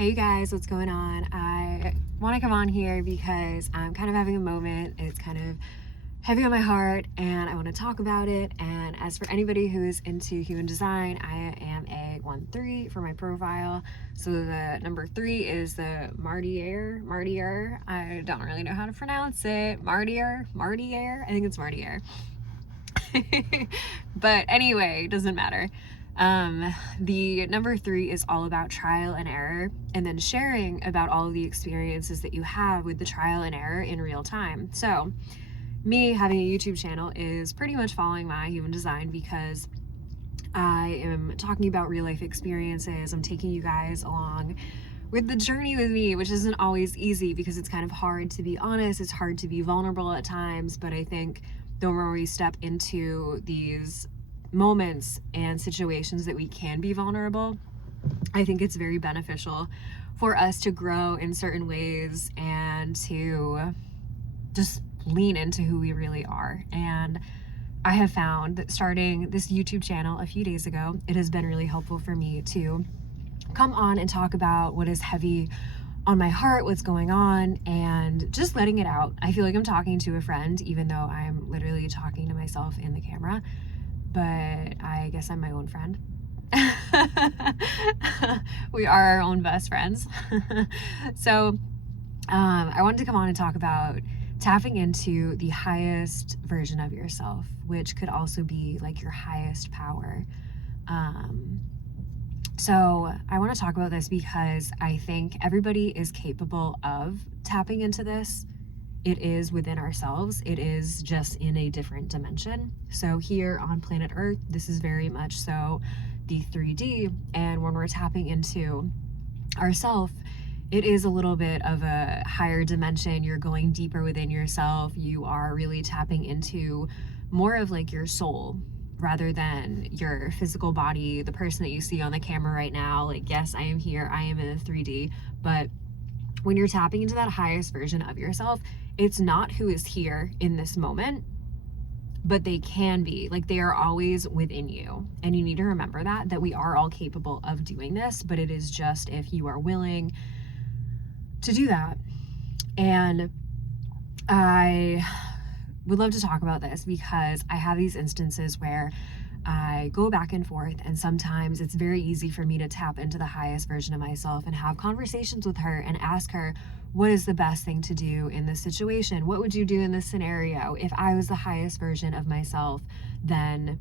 Hey you guys, what's going on? I want to come on here because I'm kind of having a moment. It's kind of heavy on my heart and I want to talk about it. And as for anybody who is into human design, I am a 1-3 for my profile. So the number 3 is the Martier. I don't really know how to pronounce it. Martier. I think it's Martier. But anyway, doesn't matter. The number 3 is all about trial and error, and then sharing about all of the experiences that you have with the trial and error in real time. So me having a YouTube channel is pretty much following my human design because I am talking about real life experiences. I'm taking you guys along with the journey with me, which isn't always easy because it's kind of hard to be honest. It's hard to be vulnerable at times, but I think the more we step into these moments and situations that we can be vulnerable, I think it's very beneficial for us to grow in certain ways and to just lean into who we really are. And I have found that starting this YouTube channel a few days ago, it has been really helpful for me to come on and talk about what is heavy on my heart, what's going on, and just letting it out. I feel like I'm talking to a friend, even though I'm literally talking to myself in the camera, but I guess I'm my own friend. We are our own best friends. So I wanted to come on and talk about tapping into the highest version of yourself, which could also be like your highest power. So I want to talk about this because I think everybody is capable of tapping into this. It is within ourselves. It is just in a different dimension. So here on planet Earth, this is very much so the 3D. And when we're tapping into ourself, it is a little bit of a higher dimension. You're going deeper within yourself. You are really tapping into more of like your soul rather than your physical body, the person that you see on the camera right now. Like, yes, I am here. I am in a 3D. But when you're tapping into that highest version of yourself, it's not who is here in this moment, but they can be. Like, they are always within you. And you need to remember that we are all capable of doing this, but it is just if you are willing to do that. And I would love to talk about this because I have these instances where I go back and forth, and sometimes it's very easy for me to tap into the highest version of myself and have conversations with her and ask her, what is the best thing to do in this situation? What would you do in this scenario? If I was the highest version of myself, then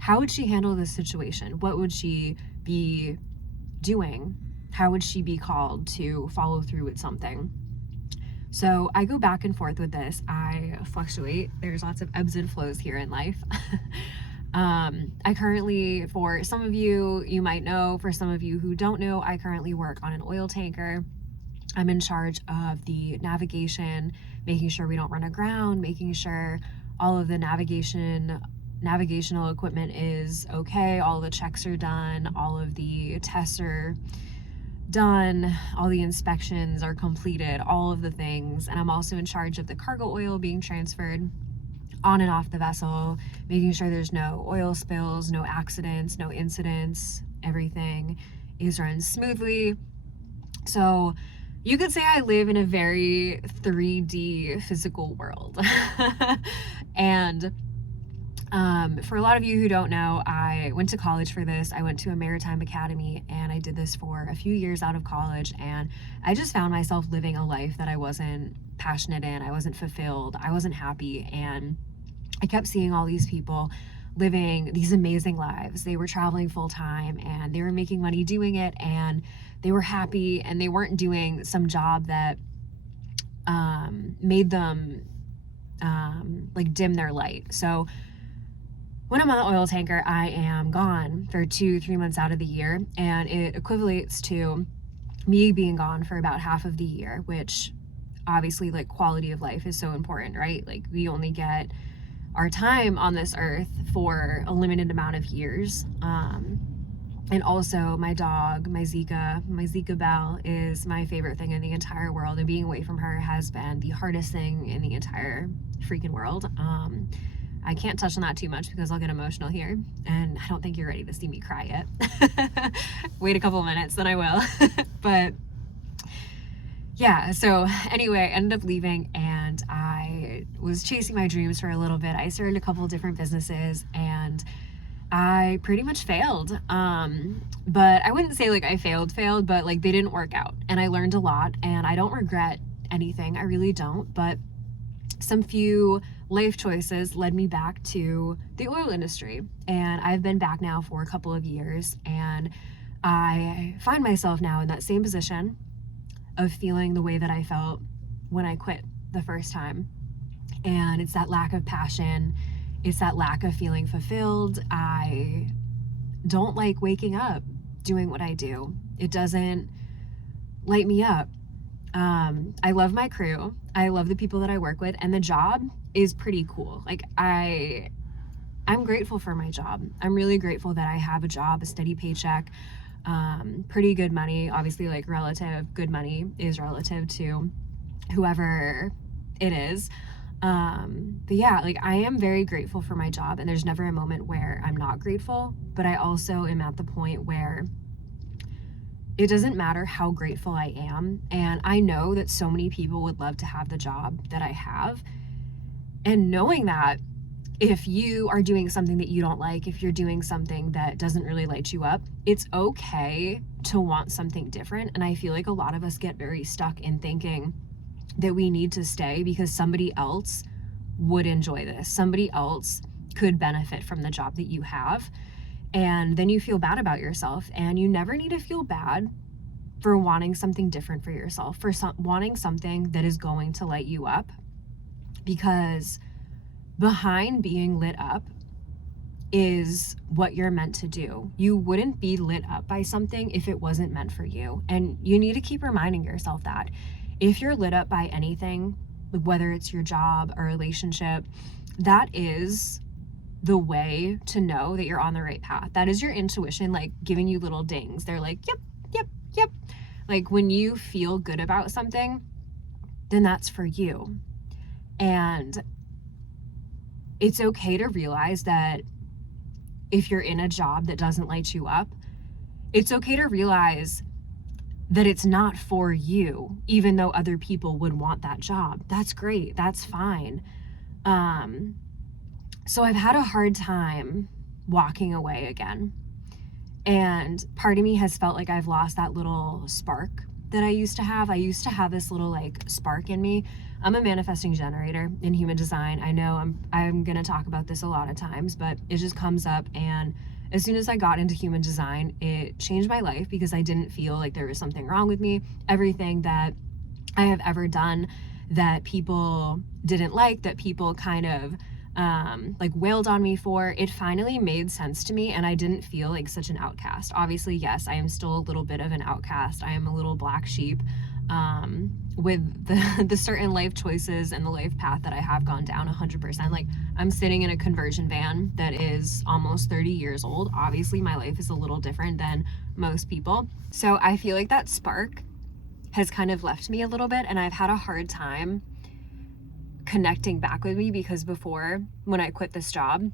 how would she handle this situation? What would she be doing? How would she be called to follow through with something? So I go back and forth with this. I fluctuate. There's lots of ebbs and flows here in life. I currently, for some of you, you might know, for some of you who don't know, I currently work on an oil tanker. I'm in charge of the navigation, making sure we don't run aground, making sure all of the navigational equipment is okay, all the checks are done, all of the tests are done, all the inspections are completed, all of the things. And I'm also in charge of the cargo oil being transferred on and off the vessel, making sure there's no oil spills, no accidents, no incidents, everything is run smoothly. So you could say I live in a very 3D physical world. And for a lot of you who don't know, I went to college for this. I went to a maritime academy and I did this for a few years out of college, and I just found myself living a life that I wasn't passionate in. I wasn't fulfilled. I wasn't happy. And I kept seeing all these people living these amazing lives. They were traveling full time and they were making money doing it, and they were happy, and they weren't doing some job that made them like dim their light. So when I'm on the oil tanker, I am gone for 2-3 months out of the year, and it equivalates to me being gone for about half of the year, which obviously, like, quality of life is so important, right? Like, we only get our time on this earth for a limited amount of years. And also my dog, my Zika Belle, is my favorite thing in the entire world, and being away from her has been the hardest thing in the entire freaking world. I can't touch on that too much because I'll get emotional here, and I don't think you're ready to see me cry yet. Wait a couple minutes, then I will. But yeah, so anyway, I ended up leaving and I was chasing my dreams for a little bit. I started a couple of different businesses and I pretty much failed. But I wouldn't say like I failed, but like they didn't work out. And I learned a lot and I don't regret anything. I really don't. But some few life choices led me back to the oil industry. And I've been back now for a couple of years and I find myself now in that same position of feeling the way that I felt when I quit the first time. And it's that lack of passion, it's that lack of feeling fulfilled. I don't like waking up doing what I do, it doesn't light me up. I love my crew, I love the people that I work with, and the job is pretty cool. Like I'm grateful for my job. I'm really grateful that I have a job, a steady paycheck, pretty good money. Obviously, like relative good money is relative to whoever it is. But yeah, like I am very grateful for my job, and there's never a moment where I'm not grateful. But I also am at the point where it doesn't matter how grateful I am. And I know that so many people would love to have the job that I have. And knowing that if you are doing something that you don't like, if you're doing something that doesn't really light you up, it's okay to want something different. And I feel like a lot of us get very stuck in thinking that we need to stay because somebody else would enjoy this. Somebody else could benefit from the job that you have. And then you feel bad about yourself. And you never need to feel bad for wanting something different for yourself, for wanting something that is going to light you up. Because behind being lit up is what you're meant to do. You wouldn't be lit up by something if it wasn't meant for you. And you need to keep reminding yourself that. If you're lit up by anything, whether it's your job, a relationship, that is the way to know that you're on the right path. That is your intuition, like giving you little dings. They're like, yep, yep, yep. Like when you feel good about something, then that's for you. And it's okay to realize that if you're in a job that doesn't light you up, it's okay to realize that it's not for you, even though other people would want that job. That's great. That's fine. So I've had a hard time walking away again. And part of me has felt like I've lost that little spark that I used to have. I used to have this little like spark in me. I'm a manifesting generator in human design. I know I'm going to talk about this a lot of times, but it just comes up. And as soon as I got into human design, it changed my life because I didn't feel like there was something wrong with me. Everything that I have ever done that people didn't like, that people kind of like wailed on me for, it finally made sense to me, and I didn't feel like such an outcast. Obviously, yes, I am still a little bit of an outcast. I am a little black sheep with the certain life choices and the life path that I have gone down 100%. Like I'm sitting in a conversion van that is almost 30 years old. Obviously, my life is a little different than most people. So I feel like that spark has kind of left me a little bit, and I've had a hard time connecting back with me because before, when I quit this job,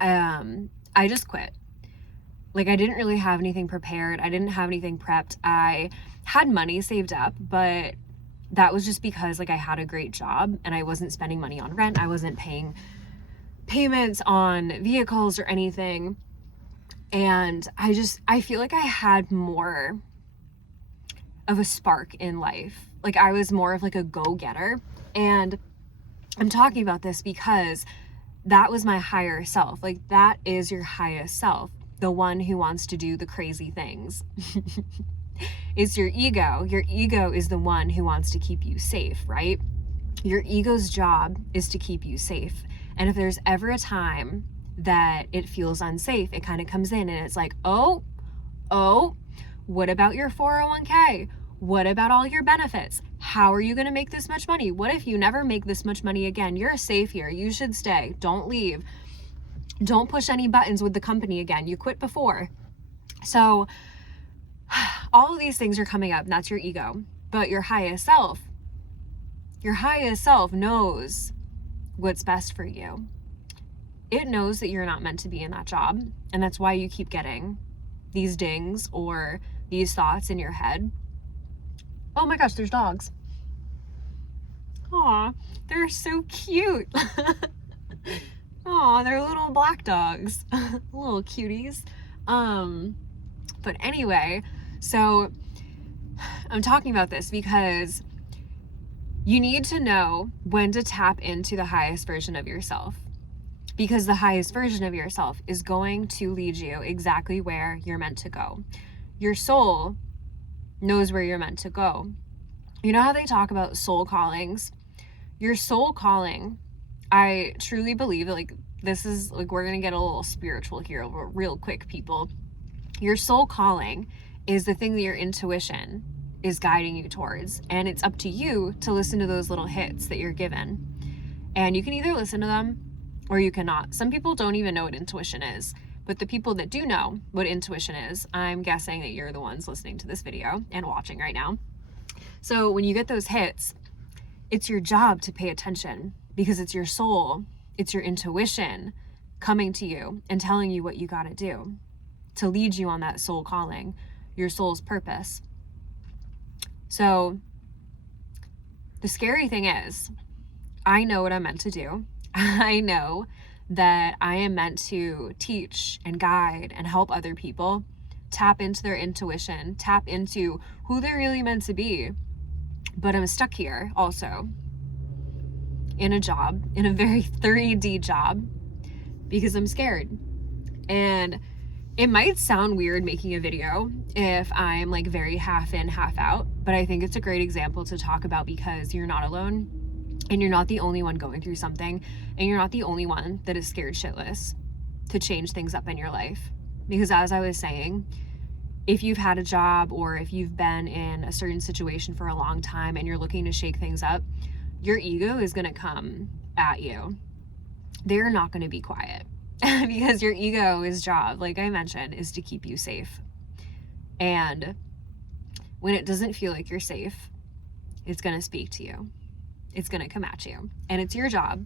I just quit. Like I didn't really have anything prepared. I didn't have anything prepped. I had money saved up, but that was just because like I had a great job and I wasn't spending money on rent. I wasn't paying payments on vehicles or anything. And I feel like I had more of a spark in life. Like I was more of like a go-getter. And I'm talking about this because that was my higher self. Like that is your highest self, the one who wants to do the crazy things. It's your ego. Your ego is the one who wants to keep you safe, right? Your ego's job is to keep you safe. And if there's ever a time that it feels unsafe, it kind of comes in and it's like, oh, what about your 401k? What about all your benefits? How are you going to make this much money? What if you never make this much money again? You're safe here. You should stay. Don't leave. Don't push any buttons with the company again. You quit before. So all of these things are coming up, and that's your ego. But your highest self knows what's best for you. It knows that you're not meant to be in that job, and that's why you keep getting these dings or these thoughts in your head. Oh my gosh, there's dogs. Aw, they're so cute. Aw, they're little black dogs. Little cuties. But anyway, so I'm talking about this because you need to know when to tap into the highest version of yourself, because the highest version of yourself is going to lead you exactly where you're meant to go. Your soul knows where you're meant to go. You know how they talk about soul callings? Your soul calling, I truly believe that, like, this is like, we're going to get a little spiritual here real quick, people. Your soul calling is the thing that your intuition is guiding you towards, and it's up to you to listen to those little hits that you're given. And you can either listen to them or you cannot. Some people don't even know what intuition is, but the people that do know what intuition is, I'm guessing that you're the ones listening to this video and watching right now. So when you get those hits, it's your job to pay attention, because it's your soul, it's your intuition coming to you and telling you what you got to do to lead you on that soul calling, your soul's purpose. So the scary thing is, I know what I'm meant to do. I know that I am meant to teach and guide and help other people tap into their intuition, tap into who they're really meant to be. But I'm stuck here also in a job, in a very 3D job, because I'm scared. And it might sound weird making a video if I'm like very half in, half out, but I think it's a great example to talk about, because you're not alone and you're not the only one going through something, and you're not the only one that is scared shitless to change things up in your life. Because as I was saying, if you've had a job or if you've been in a certain situation for a long time and you're looking to shake things up, your ego is going to come at you. They're not going to be quiet because your ego's job, like I mentioned, is to keep you safe. And when it doesn't feel like you're safe, it's going to speak to you. It's going to come at you. And it's your job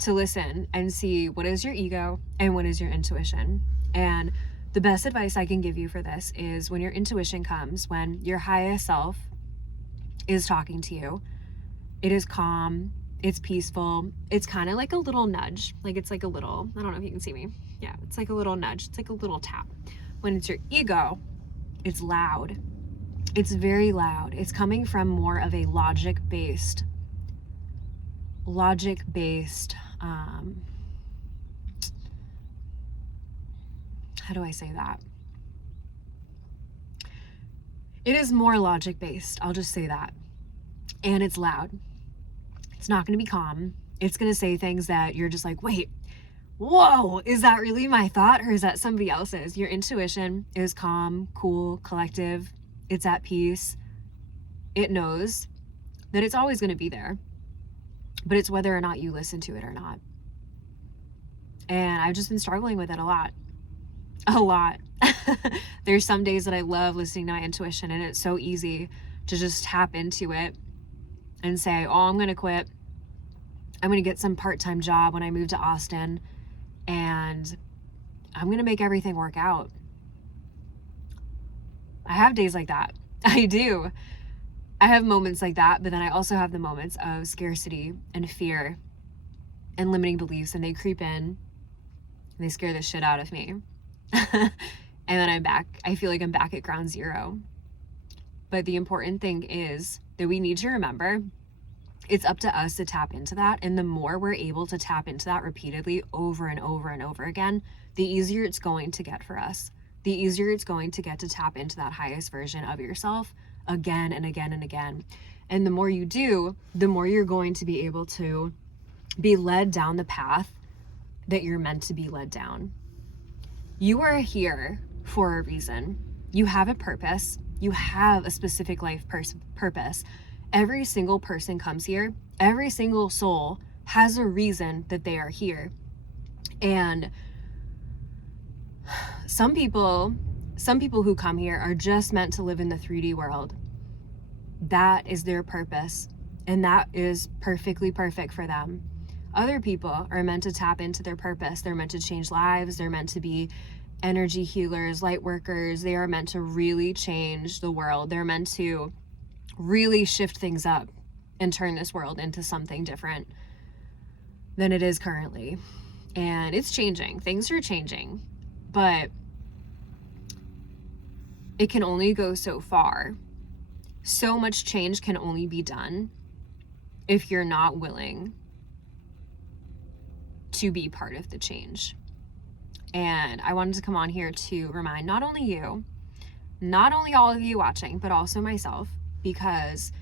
to listen and see what is your ego and what is your intuition. And the best advice I can give you for this is, when your intuition comes, when your highest self is talking to you, it is calm, it's peaceful, it's kind of like a little nudge. Like, it's like a little, I don't know if you can see me. Yeah, it's like a little nudge. It's like a little tap. When it's your ego, it's loud. It's very loud. It's coming from more of a logic-based, how do I say that? It is more logic-based, I'll just say that. And it's loud. It's not going to be calm. It's going to say things that you're just like, wait, whoa, is that really my thought, or is that somebody else's? Your intuition is calm, cool, collective. It's at peace. It knows that it's always going to be there, but it's whether or not you listen to it or not. And I've just been struggling with it a lot. There's some days that I love listening to my intuition, and it's so easy to just tap into it and say, oh, I'm going to quit. I'm going to get some part-time job when I move to Austin, and I'm going to make everything work out. I have days like that. I do. I have moments like that, but then I also have the moments of scarcity and fear and limiting beliefs, and they creep in and they scare the shit out of me. And then I'm back. I feel like I'm back at ground zero. But the important thing is that we need to remember it's up to us to tap into that. And the more we're able to tap into that repeatedly over and over and over again, the easier it's going to get for us. The easier it's going to get to tap into that highest version of yourself again and again and again. And the more you do, the more you're going to be able to be led down the path that you're meant to be led down. You are here for a reason. You have a purpose. You have a specific life purpose. Every single person comes here. Every single soul has a reason that they are here. And some people who come here are just meant to live in the 3D world. That is their purpose, and that is perfectly perfect for them. Other people are meant to tap into their purpose. They're meant to change lives. They're meant to be energy healers, light workers. They are meant to really change the world. They're meant to really shift things up and turn this world into something different than it is currently. And it's changing. Things are changing. But it can only go so far. So much change can only be done if you're not willing to be part of the change. And I wanted to come on here to remind not only you, not only all of you watching, but also myself, because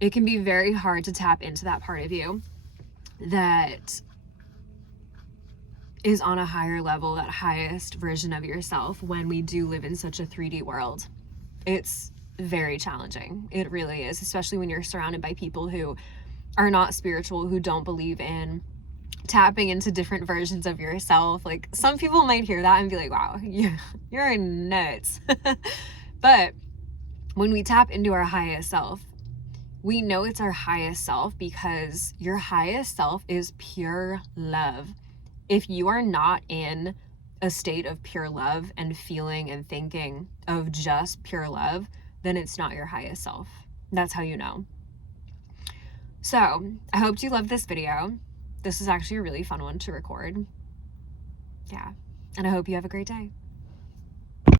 it can be very hard to tap into that part of you that is on a higher level, that highest version of yourself, when we do live in such a 3D world. It's very challenging. It really is, especially when you're surrounded by people who are not spiritual, who don't believe in tapping into different versions of yourself. Like, some people might hear that and be like, wow, you're nuts. But when we tap into our highest self, we know it's our highest self because your highest self is pure love. If you are not in a state of pure love and feeling and thinking of just pure love, then it's not your highest self. That's how you know. So I hope you loved this video. This is actually a really fun one to record. Yeah. And I hope you have a great day.